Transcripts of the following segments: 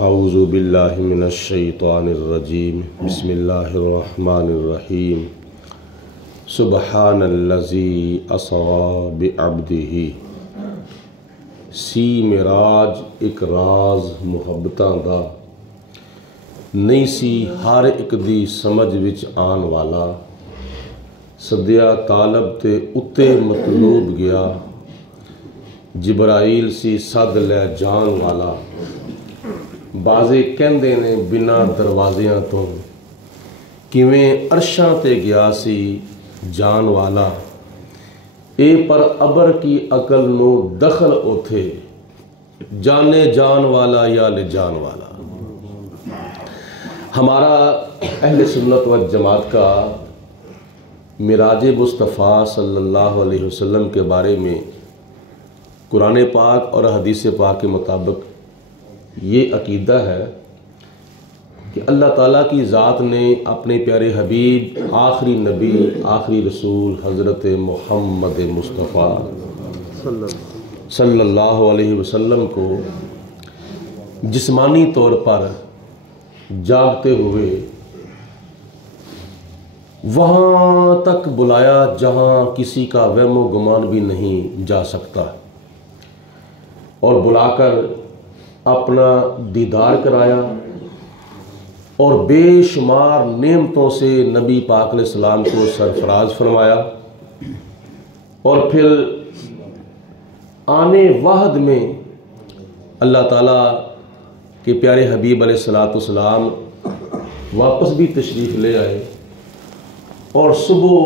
اعوذ باللہ من الشیطان الرجیم بسم اللہ الرحمن الرحیم سبحان الذی اسری بعبدہ سی معراج ایک راز محبتاں دا نہیں سی ہر ایک دی سمجھ وچ آن والا سدیا طالب تے اتے مطلوب گیا جبرائیل سی سد لے جان والا بازے کہندے نے بنا دروازیاں تو کیویں عرشاں تے گیا سی جان والا اے پر ابر کی عقل نو دخل اوتھے جانے جان والا یا لے جان والا۔ ہمارا اہل سنت و جماعت کا معراج مصطفیٰ صلی اللہ علیہ وسلم کے بارے میں قرآن پاک اور حدیث پاک کے مطابق یہ عقیدہ ہے کہ اللہ تعالیٰ کی ذات نے اپنے پیارے حبیب آخری نبی آخری رسول حضرت محمد مصطفیٰ صلی اللہ علیہ وسلم کو جسمانی طور پر جاگتے ہوئے وہاں تک بلایا جہاں کسی کا وہم و گمان بھی نہیں جا سکتا، اور بلا کر اپنا دیدار کرایا اور بے شمار نعمتوں سے نبی پاک علیہ السلام کو سرفراز فرمایا، اور پھر آنے واحد میں اللہ تعالیٰ کے پیارے حبیب علیہ السلام واپس بھی تشریف لے آئے، اور صبح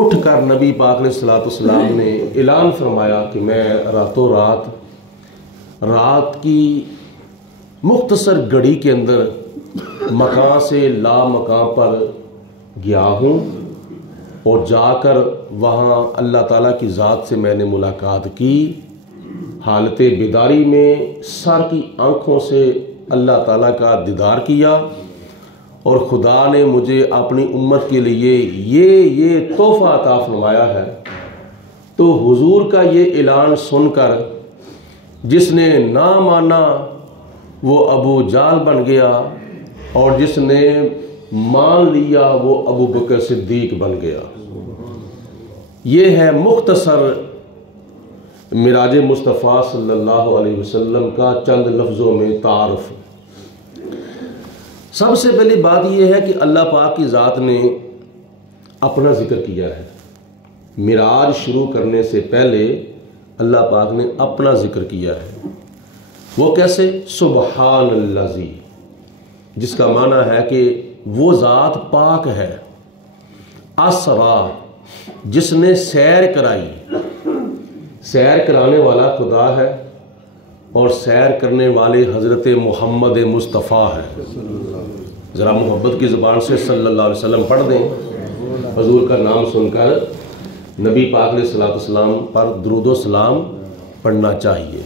اٹھ کر نبی پاک علیہ السلام نے اعلان فرمایا کہ میں راتوں رات کی مختصر گھڑی کے اندر مکان سے لا مکان پر گیا ہوں، اور جا کر وہاں اللہ تعالیٰ کی ذات سے میں نے ملاقات کی، حالت بیداری میں سر کی آنکھوں سے اللہ تعالیٰ کا دیدار کیا، اور خدا نے مجھے اپنی امت کے لیے یہ تحفہ عطا فرمایا ہے۔ تو حضور کا یہ اعلان سن کر جس نے نہ مانا وہ ابو جہل بن گیا، اور جس نے مان لیا وہ ابو بکر صدیق بن گیا۔ یہ ہے مختصر معراج مصطفیٰ صلی اللہ علیہ وسلم کا چند لفظوں میں تعارف۔ سب سے پہلی بات یہ ہے کہ اللہ پاک کی ذات نے اپنا ذکر کیا ہے۔ معراج شروع کرنے سے پہلے اللہ پاک نے اپنا ذکر کیا ہے۔ وہ کیسے؟ سبحان الذی، جس کا معنی ہے کہ وہ ذات پاک ہے، اسرا، جس نے سیر کرائی، سیر کرانے والا خدا ہے، اور سیر کرنے والے حضرت محمد مصطفیٰ ہے۔ ذرا محبت کی زبان سے صلی اللہ علیہ وسلم پڑھ دیں، حضور کا نام سن کر نبی پاک علیہ السلام پر درود و سلام پڑھنا چاہیے۔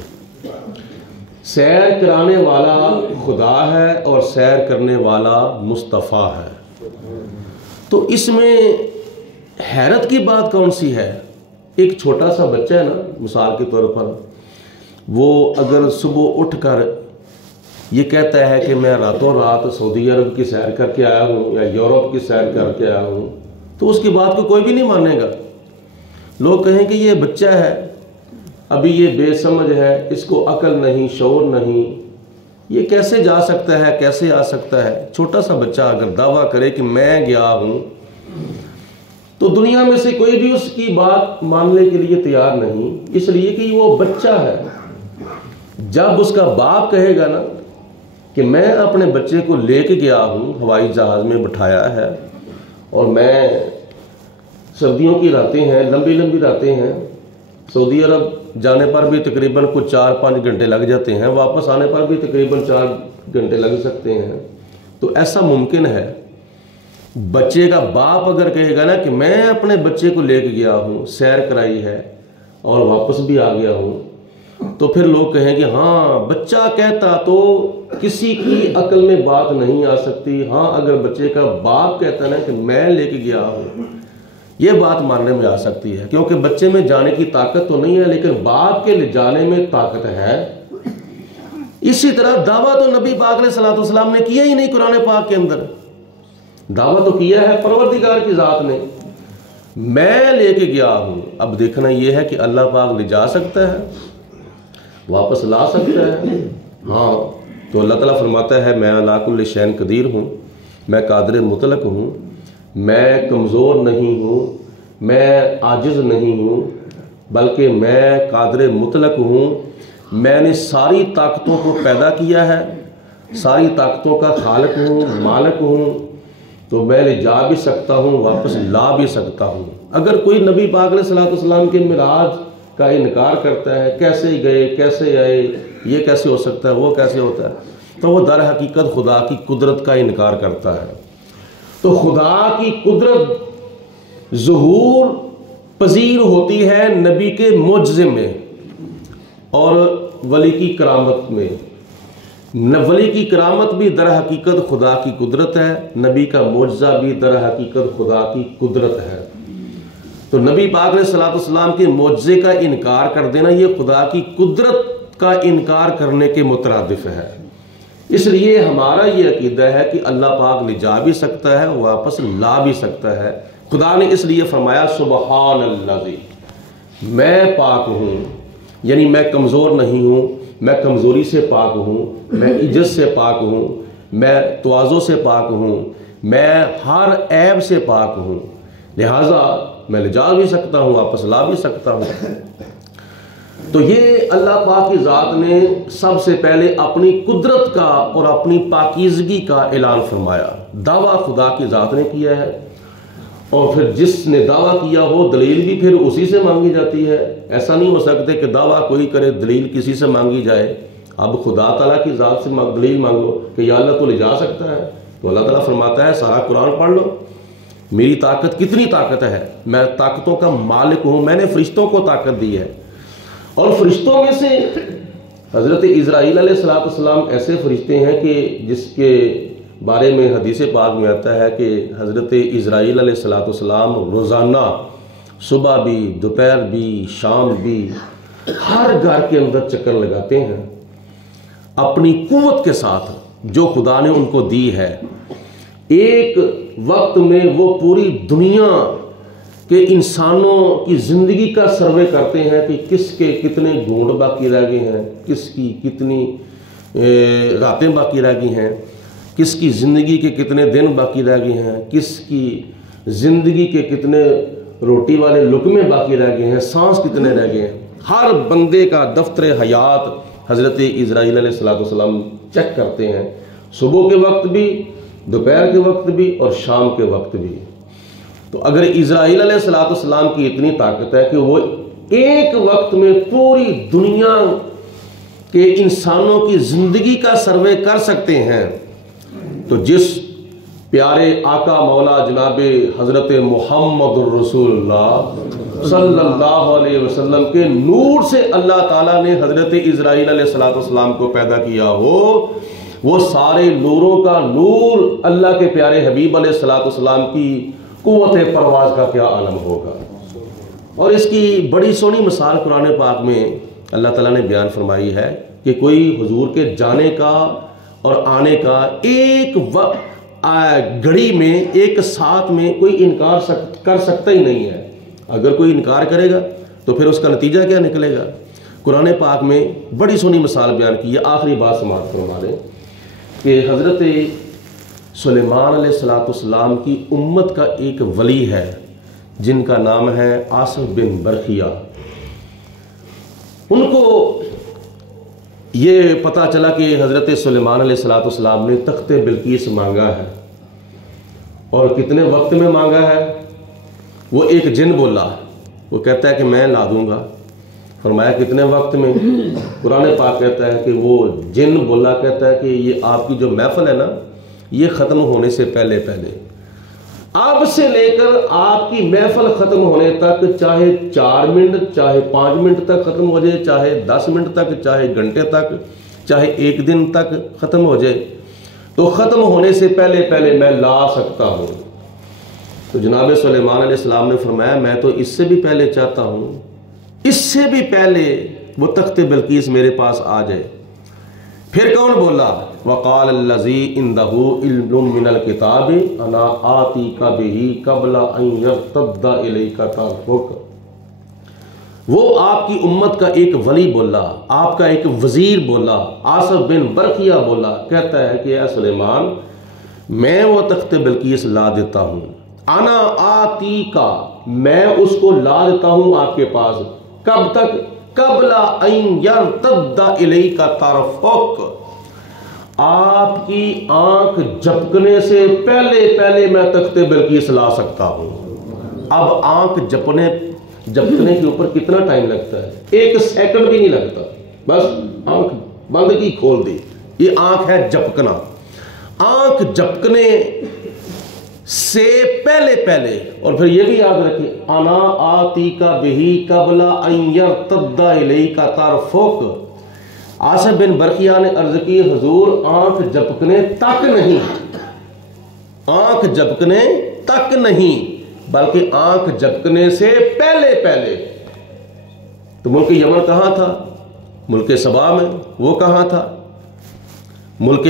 سیر کرانے والا خدا ہے اور سیر کرنے والا مصطفیٰ ہے، تو اس میں حیرت کی بات کون سی ہے؟ ایک چھوٹا سا بچہ ہے نا، مثال کے طور پر وہ اگر صبح اٹھ کر یہ کہتا ہے کہ میں راتوں رات سعودی عرب کی سیر کر کے آیا ہوں یا یورپ کی سیر کر کے آیا ہوں، تو اس کی بات کو کوئی بھی نہیں مانے گا۔ لوگ کہیں کہ یہ بچہ ہے، ابھی یہ بے سمجھ ہے، اس کو عقل نہیں، شعور نہیں، یہ کیسے جا سکتا ہے، کیسے آ سکتا ہے؟ چھوٹا سا بچہ اگر دعویٰ کرے کہ میں گیا ہوں، تو دنیا میں سے کوئی بھی اس کی بات ماننے کے لیے تیار نہیں، اس لیے کہ وہ بچہ ہے۔ جب اس کا باپ کہے گا نا کہ میں اپنے بچے کو لے کے گیا ہوں، ہوائی جہاز میں بٹھایا ہے، اور میں سردیوں کی راتیں ہیں، لمبی لمبی راتیں ہیں، سعودی عرب جانے پر بھی تقریباً کچھ 4-5 گھنٹے لگ جاتے ہیں، واپس آنے پر بھی تقریباً 4 گھنٹے لگ سکتے ہیں، تو ایسا ممکن ہے۔ بچے کا باپ اگر کہے گا نا کہ میں اپنے بچے کو لے کے گیا ہوں، سیر کرائی ہے اور واپس بھی آ گیا ہوں، تو پھر لوگ کہیں گے ہاں بچہ کہتا تو کسی کی عقل میں بات نہیں آ سکتی۔ ہاں اگر بچے کا باپ کہتا ہے نا کہ میں لے کے گیا ہوں، یہ بات ماننے میں آ سکتی ہے، کیونکہ بچے میں جانے کی طاقت تو نہیں ہے، لیکن باپ کے لے جانے میں طاقت ہے۔ اسی طرح دعویٰ تو نبی پاک علیہ الصلوۃ والسلام نے کیا ہی نہیں قرآن پاک کے اندر. دعویٰ تو کیا ہے پروردگار کی ذات نے، میں لے کے گیا ہوں. اب دیکھنا یہ ہے کہ اللہ پاک لے جا سکتا ہے، واپس لا سکتا ہے. ہاں، تو اللہ تعالیٰ فرماتا ہے میں علی کل شیء قدیر ہوں، میں قادر مطلق ہوں، میں کمزور نہیں ہوں، میں عاجز نہیں ہوں، بلکہ میں قادر مطلق ہوں. میں نے ساری طاقتوں کو پیدا کیا ہے، ساری طاقتوں کا خالق ہوں، مالک ہوں. تو میں لے جا بھی سکتا ہوں، واپس لا بھی سکتا ہوں. اگر کوئی نبی پاک علیہ الصلوۃ والسلام کے معراج کا انکار کرتا ہے، کیسے گئے، کیسے آئے، یہ کیسے ہو سکتا ہے، وہ کیسے ہوتا ہے، تو وہ در حقیقت خدا کی قدرت کا انکار کرتا ہے. تو خدا کی قدرت ظہور پذیر ہوتی ہے نبی کے معجزے میں اور ولی کی کرامت میں. ولی کی کرامت بھی در حقیقت خدا کی قدرت ہے، نبی کا معجزہ بھی در حقیقت خدا کی قدرت ہے. تو نبی پاک علیہ الصلوۃ والسلام کے معجزے کا انکار کر دینا یہ خدا کی قدرت کا انکار کرنے کے مترادف ہے. اس لیے ہمارا یہ عقیدہ ہے کہ اللہ پاک لے جا بھی سکتا ہے، واپس لا بھی سکتا ہے. خدا نے اس لیے فرمایا سبحان اللہ، میں پاک ہوں، یعنی میں کمزور نہیں ہوں، میں کمزوری سے پاک ہوں، میں عجز سے پاک ہوں، میں تواضع سے پاک ہوں، میں ہر عیب سے پاک ہوں. لہٰذا میں لے جا بھی سکتا ہوں، واپس لا بھی سکتا ہوں. تو یہ اللہ پاک کی ذات نے سب سے پہلے اپنی قدرت کا اور اپنی پاکیزگی کا اعلان فرمایا. دعویٰ خدا کی ذات نے کیا ہے، اور پھر جس نے دعویٰ کیا ہو دلیل بھی پھر اسی سے مانگی جاتی ہے. ایسا نہیں ہو سکتے کہ دعویٰ کوئی کرے دلیل کسی سے مانگی جائے. اب خدا تعالیٰ کی ذات سے دلیل مانگو کہ یا اللہ تو لے جا سکتا ہے، تو اللہ تعالیٰ فرماتا ہے سارا قرآن پڑھ لو، میری طاقت کتنی طاقت ہے، میں طاقتوں کا مالک ہوں، میں نے فرشتوں کو طاقت دی ہے. اور فرشتوں میں سے حضرت اسرائیل علیہ السلام ایسے فرشتے ہیں کہ جس کے بارے میں حدیث پاک میں آتا ہے کہ حضرت اسرائیل علیہ السلام روزانہ صبح بھی، دوپہر بھی، شام بھی ہر گھر کے اندر چکر لگاتے ہیں اپنی قوت کے ساتھ جو خدا نے ان کو دی ہے. ایک وقت میں وہ پوری دنیا کہ انسانوں کی زندگی کا سروے کرتے ہیں کہ کس کے کتنے گھونٹ باقی رہ گئے ہیں، کس کی کتنی راتیں باقی رہ گئی ہیں، کس کی زندگی کے کتنے دن باقی رہ گئے ہیں، کس کی زندگی کے کتنے روٹی والے لقمے باقی رہ گئے ہیں، سانس کتنے رہ گئے ہیں. ہر بندے کا دفتر حیات حضرت اسرائیل علیہ السلام چیک کرتے ہیں، صبح کے وقت بھی، دوپہر کے وقت بھی اور شام کے وقت بھی. تو اگر اسرائیل علیہ السلام کی اتنی طاقت ہے کہ وہ ایک وقت میں پوری دنیا کے انسانوں کی زندگی کا سروے کر سکتے ہیں، تو جس پیارے آقا مولا جناب حضرت محمد الرسول اللہ صلی اللہ علیہ وسلم کے نور سے اللہ تعالیٰ نے حضرت اسرائیل علیہ السلام کو پیدا کیا ہو، وہ سارے نوروں کا نور اللہ کے پیارے حبیب علیہ السلام کی قوت پرواز کا کیا عالم ہوگا. اور اس کی بڑی سونی مثال قرآن پاک میں اللہ تعالیٰ نے بیان فرمائی ہے کہ کوئی حضور کے جانے کا اور آنے کا ایک گھڑی میں، ایک ساتھ میں کوئی انکار کر سکتا ہی نہیں ہے. اگر کوئی انکار کرے گا تو پھر اس کا نتیجہ کیا نکلے گا. قرآن پاک میں بڑی سونی مثال بیان کی ہے. آخری بات سماعت فرما دیں کہ حضرت سلیمان علیہ السلام کی امت کا ایک ولی ہے جن کا نام ہے آصف بن برخیہ. ان کو یہ پتہ چلا کہ حضرت سلیمان علیہ السلام نے تخت بلقیس مانگا ہے، اور کتنے وقت میں مانگا ہے. وہ ایک جن بولا، وہ کہتا ہے کہ میں لا دوں گا. فرمایا کتنے وقت میں؟ قرآن پاک کہتا ہے کہ وہ جن بولا کہتا ہے کہ یہ آپ کی جو محفل ہے نا، یہ ختم ہونے سے پہلے اب سے لے کر آپ کی محفل ختم ہونے تک، چاہے 4 منٹ، چاہے 5 منٹ تک ختم ہو جائے، چاہے 10 منٹ تک، چاہے گھنٹے تک، چاہے 1 دن تک ختم ہو جائے، تو ختم ہونے سے پہلے میں لا سکتا ہوں. تو جناب سلیمان علیہ السلام نے فرمایا میں تو اس سے بھی پہلے چاہتا ہوں، اس سے بھی پہلے وہ تخت بلقیس میرے پاس آ جائے. پھر کون بولا؟ وقال الذی عنده علم من الکتاب انا آتیک بہ قبل ان یرتد الیک طرفک۔ وہ آپ کی امت کا ایک ولی بولا، آپ کا ایک وزیر بولا، آصف بن برقیہ بولا، کہتا ہے کہ اے سلیمان میں وہ تخت بلقیس لا دیتا ہوں، انا آتی کا، میں اس کو لا دیتا ہوں آپ کے پاس، کب تک؟ قبل ان یرتد الیک طرفک، آپ کی آنکھ جھپکنے سے پہلے میں تخت بلقیس لا سکتا ہوں۔ اب آنکھ جھپکنے کے اوپر کتنا ٹائم لگتا ہے؟ 1 سیکنڈ بھی نہیں لگتا، بس آنکھ بند کی کھول دی، یہ آنکھ ہے جھپکنا۔ آنکھ جھپکنے سے پہلے، اور پھر یہ بھی یاد رکھیں، انا آتیک بہ قبل ان یرتد الیک طرفک۔ آصف بن برقیہ نے عرض کی حضور آنکھ جھپکنے تک نہیں بلکہ آنکھ جھپکنے سے پہلے۔ تو ملک یمن کہاں تھا؟ ملک سبا میں۔ وہ کہاں تھا؟ ملک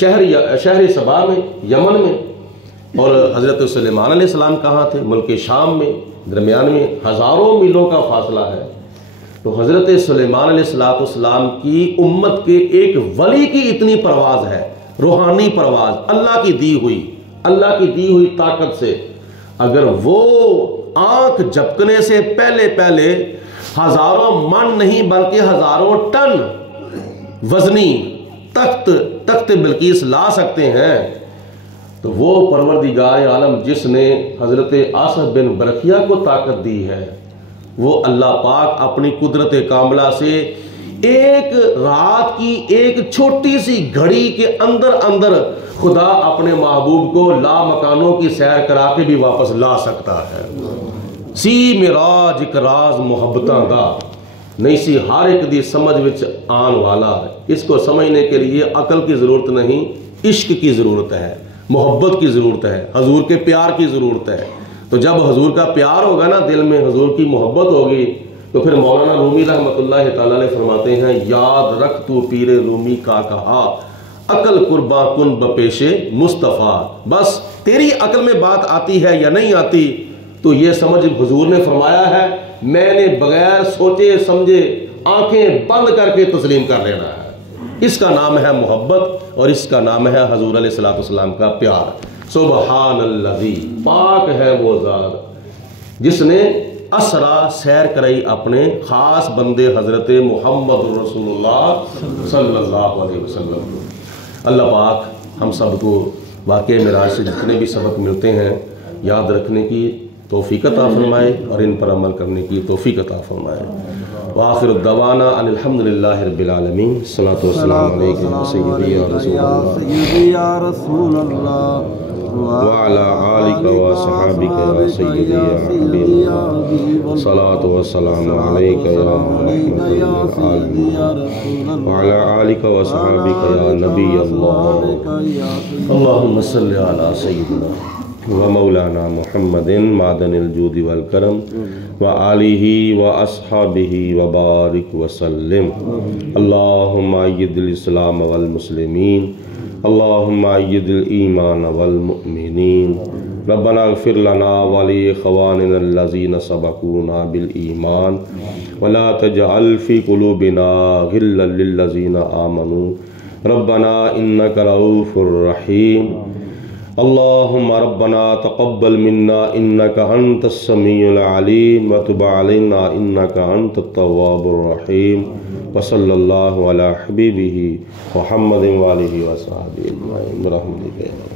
شہر سبا میں، یمن میں۔ اور حضرت سلیمان علیہ السلام کہاں تھے؟ ملک شام میں، درمیان میں ہزاروں میلوں کا فاصلہ ہے۔ تو حضرت سلیمان علیہ السلام کی امت کے ایک ولی کی اتنی پرواز ہے، روحانی پرواز، اللہ کی دی ہوئی طاقت سے، اگر وہ آنکھ جھپکنے سے پہلے ہزاروں من نہیں بلکہ ہزاروں ٹن وزنی تخت بلقیس لا سکتے ہیں، تو وہ پروردگار عالم جس نے حضرت آصف بن برقیہ کو طاقت دی ہے، وہ اللہ پاک اپنی قدرت کاملہ سے ایک رات کی ایک چھوٹی سی گھڑی کے اندر خدا اپنے محبوب کو لا مکانوں کی سیر کرا کے بھی واپس لا سکتا ہے۔ سی معراج ایک راز محبتاں دا نہیں سی ہر ایک دی سمجھ وچ آن والا ہے۔ اس کو سمجھنے کے لیے عقل کی ضرورت نہیں، عشق کی ضرورت ہے، محبت کی ضرورت ہے، حضور کے پیار کی ضرورت ہے۔ تو جب حضور کا پیار ہوگا نا دل میں، حضور کی محبت ہوگی، تو پھر مولانا رومی رحمۃ اللہ تعالیٰ علیہ فرماتے ہیں، یاد رکھ تو پیر رومی کا کہا عقل قربا کن بپیش مصطفیٰ۔ بس تیری عقل میں بات آتی ہے یا نہیں آتی تو یہ سمجھ حضور نے فرمایا ہے میں نے بغیر سوچے سمجھے آنکھیں بند کر کے تسلیم کر لینا ہے۔ اس کا نام ہے محبت اور اس کا نام ہے حضور علیہ السلام کا پیار۔ سبحان اللذی، پاک ہے وہ ذات جس نے اسرا سیر کرائی اپنے خاص بندے حضرت محمد رسول اللہ صلی اللہ علیہ وسلم۔ اللہ پاک ہم سب کو واقع معراج سے جتنے بھی سبق ملتے ہیں یاد رکھنے کی توفیق عطا فرمائے اور ان پر عمل کرنے کی توفیق عطا فرمائے۔ وآخر الدعوانا ان الحمدللہ رب العالمین۔ الصلاۃ والسلام علیکم یا سیدی یا رسول اللہ وعلى آلك وصحابك يا سيدي يا حبيب الله، صلاة والسلام عليك يا محمد وعلى آلك وصحابك يا نبي الله، اللهم صل على سيدنا ومولانا محمد معدن الجود والكرم وآله وأصحابه وبارك وسلم۔ اللهم أيد الإسلام والمسلمين، اللهم أيد الإيمان والمؤمنين، ربنا اغفر لنا ولإخواننا الذين سبقونا بالإيمان ولا تجعل في قلوبنا غلا للذين آمنوا ربنا إنك رؤوف رحيم۔ اللهم ربنا تقبل منا إنك أنت السميع العليم وتب علينا إنك أنت التواب الرحيم، وصلى الله على حبيبه محمد وآله وصحبه أجمعين برحمتك۔